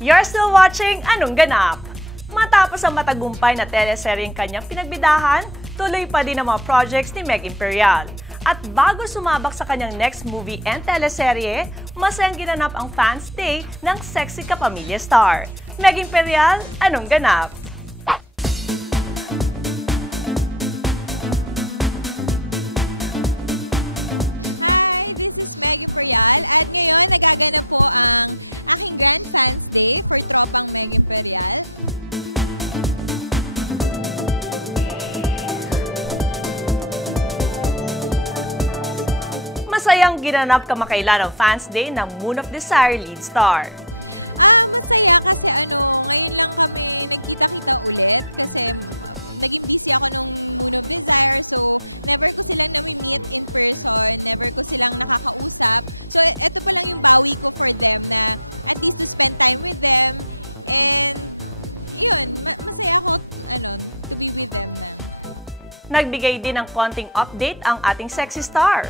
You're still watching Anong Ganap? Matapos ang matagumpay na teleseryeng kanyang pinagbidahan, tuloy pa din ang mga projects ni Meg Imperial. At bago sumabak sa kanyang next movie and teleserye, masayang ginanap ang Fans Day ng sexy kapamilya star. Meg Imperial, Anong Ganap? Masayang ginanap kamakailan ang Fans Day ng Moon of Desire lead star. Nagbigay din ng konting update ang ating sexy star.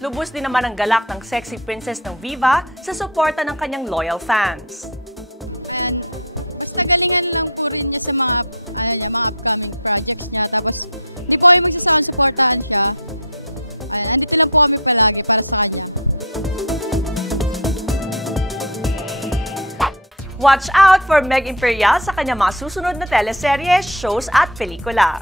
Lubos din naman ang galak ng sexy princess ng Viva sa suporta ng kanyang loyal fans. Watch out for Meg Imperial sa kanyang mga susunod na teleserye, shows at pelikula.